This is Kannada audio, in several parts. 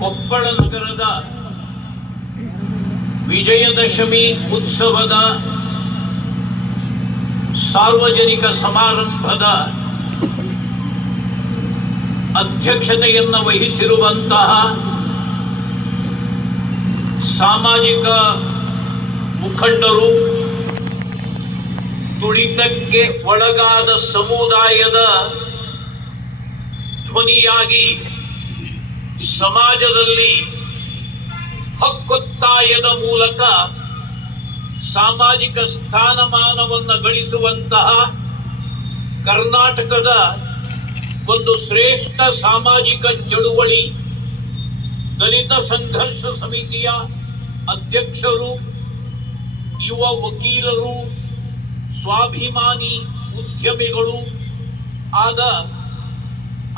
ಕೊಪ್ಪಳ ನಗರದ ವಿಜಯದಶಮಿ ಉತ್ಸವದ ಸಾರ್ವಜನಿಕ ಸಮಾರಂಭದ ಅಧ್ಯಕ್ಷತೆಯನ್ನು ವಹಿಸಿರುವಂತಹ ಸಾಮಾಜಿಕ ಮುಖಂಡರು ತುಳಿತಕ್ಕೆ ಒಳಗಾದ ಸಮುದಾಯದ ಧ್ವನಿಯಾಗಿ ಸಮಾಜದಲ್ಲಿ ಹಕ್ಕೊತ್ತಾಯದ ಮೂಲಕ ಸಾಮಾಜಿಕ ಸ್ಥಾನಮಾನವನ್ನು ಗಳಿಸುವಂತಹ ಕರ್ನಾಟಕದ ಒಂದು ಶ್ರೇಷ್ಠ ಸಾಮಾಜಿಕ ಚಳುವಳಿ ದಲಿತ ಸಂಘರ್ಷ ಸಮಿತಿಯ ಅಧ್ಯಕ್ಷರು, ಯುವ ವಕೀಲರು, ಸ್ವಾಭಿಮಾನಿ ಉದ್ಯಮಿಗಳು ಆದ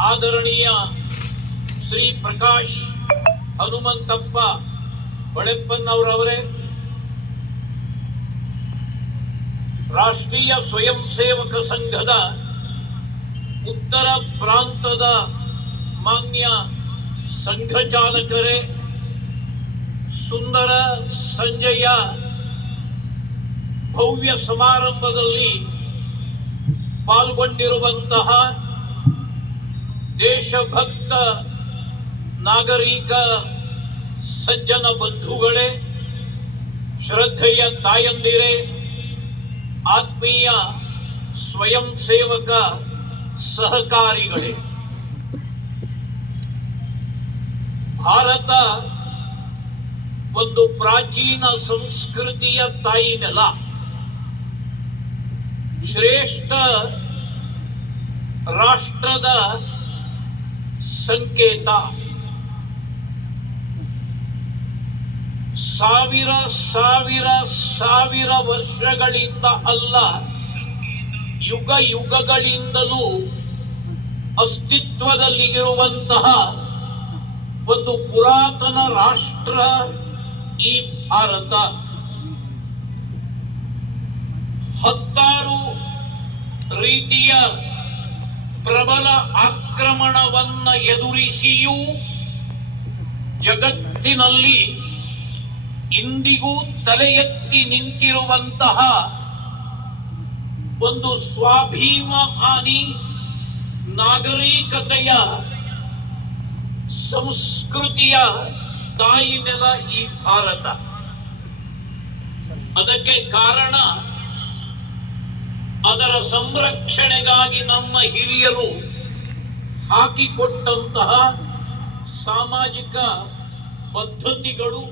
ಆದರಣೀಯ ಶ್ರೀ ಪ್ರಕಾಶ್ ಹನುಮಂತಪ್ಪ ಹೊಳೆಪ್ಪನ್ನವರವರೇ ರಾಷ್ಟ್ರೀಯ ಸ್ವಯಂ ಸೇವಕ ಸಂಘದ ಉತ್ತರ ಪ್ರಾಂತದ ಮಾನ್ಯ ಸಂಘ ಚಾಲಕರೇ, ಸುಂದರ ಸಂಜಯ ಭವ್ಯ ಸಮಾರಂಭದಲ್ಲಿ ಪಾಲ್ಗೊಂಡಿರುವಂತಹ ದೇಶಭಕ್ತ ನಾಗರಿಕ ಸಜ್ಜನ ಬಂಧುಗಳೇ, ಶ್ರದ್ಧೆಯ ತಾಯಂದಿರೇ, ಆತ್ಮೀಯ ಸ್ವಯಂ ಸೇವಕ ಸಹಕಾರಿಗಳೇ. ಭಾರತ ಒಂದು ಪ್ರಾಚೀನ ಸಂಸ್ಕೃತಿಯ ತಾಯಿ ನೆಲ ಶ್ರೇಷ್ಠ ರಾಷ್ಟ್ರದ ಸಂಕೇತ. ಸಾವಿರ ಸಾವಿರ ಸಾವಿರ ವರ್ಷಗಳಿಂದ ಅಲ್ಲ, ಯುಗ ಯುಗಗಳಿಂದಲೂ ಅಸ್ತಿತ್ವದಲ್ಲಿ ಇರುವಂತಹ ಒಂದು ಪುರಾತನ ರಾಷ್ಟ್ರ ಈ ಭಾರತ. ಹತ್ತಾರು ರೀತಿಯ ಪ್ರಬಲ ಆಕ್ರಮಣವನ್ನು ಎದುರಿಸಿಯೂ ಜಗತ್ತಿನಲ್ಲಿ ಇಂದಿಗೂ ತಲೆ ಎತ್ತಿ ನಿಂತಿರುವಂತಹ ಒಂದು ಸ್ವಾಭಿಮಾನಿ ನಾಗರಿಕತೆಯ ಸಂಸ್ಕೃತಿಯ ತಾಯಿ ನೆಲ ಈ ಭಾರತ. ಅದಕ್ಕೆ ಕಾರಣ ಅದರ ಸಂರಕ್ಷಣೆಗಾಗಿ ನಮ್ಮ ಹಿರಿಯರು ಹಾಕಿಕೊಟ್ಟಂತಹ ಸಾಮಾಜಿಕ ಪದ್ಧತಿಗಳು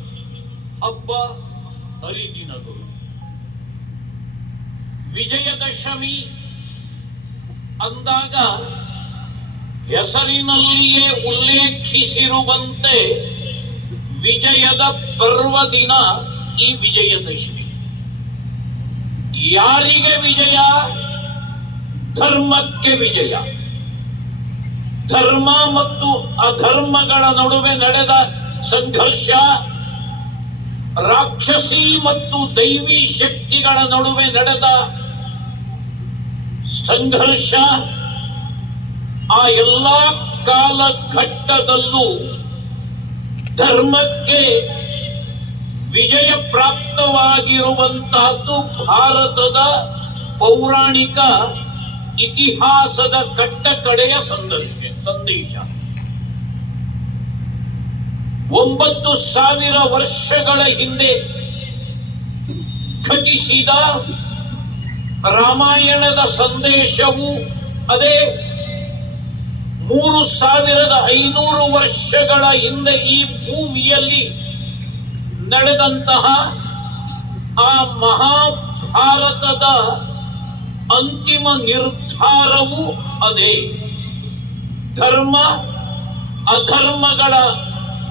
ಹಬ್ಬ ಹರಿದಿನಗಳು. ವಿಜಯದಶಮಿ ಅಂದಾಗ ಹೆಸರಿನಲ್ಲಿಯೇ ಉಲ್ಲೇಖಿಸಿರುವಂತೆ ವಿಜಯದ ಪರ್ವದಿನ ಈ ವಿಜಯದಶಮಿ. ಯಾರಿಗೆ ವಿಜಯ? ಧರ್ಮಕ್ಕೆ ವಿಜಯ. ಧರ್ಮ ಮತ್ತು ಅಧರ್ಮಗಳ ನಡುವೆ ನಡೆದ ಸಂಘರ್ಷ ರಾಕ್ಷಸಿ ಮತ್ತು ದೈವಿ ಶಕ್ತಿಗಳ ನಡುವೆ ನಡೆದ ಸಂಘರ್ಷ ಆ ಎಲ್ಲ ಕಾಲಘಟ್ಟದಲ್ಲೂ ಧರ್ಮಕ್ಕೆ ವಿಜಯ ಪ್ರಾಪ್ತವಾಗಿರುವಂತಹದ್ದು ಭಾರತದ ಪೌರಾಣಿಕ ಇತಿಹಾಸದ ಕಟ್ಟ ಕಡೆಯ ಸಂದೇಶ ಸಂದೇಶ. ಒಂಬತ್ತು ಸಾವಿರ ವರ್ಷಗಳ ಹಿಂದೆ ಘಟಿಸಿದ ರಾಮಾಯಣದ ಸಂದೇಶವು ಅದೇ ಮೂರು ಸಾವಿರದ ಐನೂರು ವರ್ಷಗಳ ಹಿಂದೆ ಈ ಭೂಮಿಯಲ್ಲಿ ನಡೆದಂತಹ ಆ ಮಹಾಭಾರತದ ಅಂತಿಮ ನಿರ್ಧಾರವು ಅದೇ. ಧರ್ಮ, ಅಧರ್ಮಗಳ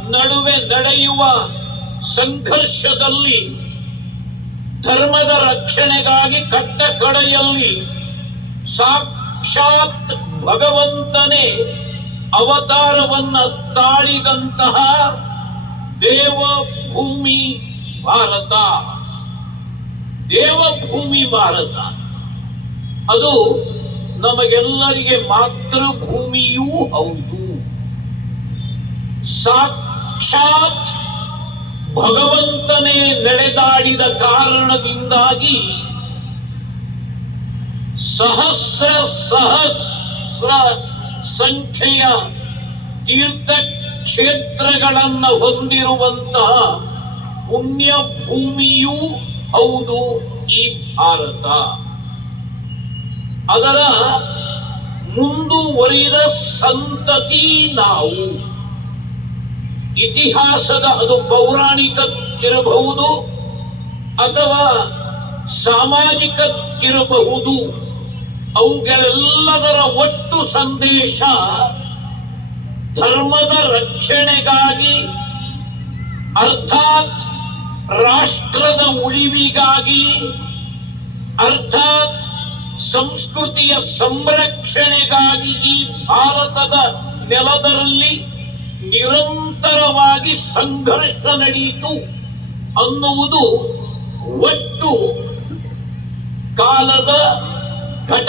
ನಡುವೆ ನಡೆಯುವ ಸಂಘರ್ಷದಲ್ಲಿ, ಧರ್ಮದ ರಕ್ಷಣೆಗಾಗಿ ಕಟ್ಟ ಕಡೆಯಲ್ಲಿ ಸಾಕ್ಷಾತ್ ಭಗವಂತನೇ ಅವತಾರವನ್ನ ತಾಳಿದಂತಹ ದೇವಭೂಮಿ ಭಾರತ. ದೇವಭೂಮಿ ಭಾರತ. ಅದು ನಮಗೆಲ್ಲರಿಗೆ ಮಾತೃಭೂಮಿಯೂ ಹೌದು. ಸಾಕ್ಷಾತ್ ಸಾಕ್ಷಾತ್ ಭಗವಂತನೇ ನಡೆದಾಡಿದ ಕಾರಣದಿಂದಾಗಿ ಸಹಸ್ರ ಸಹಸ್ರ ಸಂಖ್ಯೆಯ ತೀರ್ಥಕ್ಷೇತ್ರಗಳನ್ನ ಹೊಂದಿರುವಂತಹ ಪುಣ್ಯ ಭೂಮಿಯೂ ಹೌದು ಈ ಭಾರತ. ಅದರ ಮುಂದುವರಿದ ಸಂತತಿ ನಾವು. ಇತಿಹಾಸದ ಅದು ಪೌರಾಣಿಕ ಇರಬಹುದು ಅಥವಾ ಸಾಮಾಜಿಕ ಇರಬಹುದು ಅವುಗಳೆಲ್ಲದರ ಒಟ್ಟು ಸಂದೇಶ ಧರ್ಮದ ರಕ್ಷಣೆಗಾಗಿ, ಅರ್ಥಾತ್ ರಾಷ್ಟ್ರದ ಉಳಿವಿಗಾಗಿ, ಅರ್ಥಾತ್ ಸಂಸ್ಕೃತಿಯ ಸಂರಕ್ಷಣೆಗಾಗಿ ಈ ಭಾರತದ ನೆಲದಲ್ಲಿ ನಿರಂತರವಾಗಿ ಸಂಘರ್ಷ ನಡೆಯಿತು ಅನ್ನುವುದು ಒಟ್ಟು ಕಾಲದ ಘಟ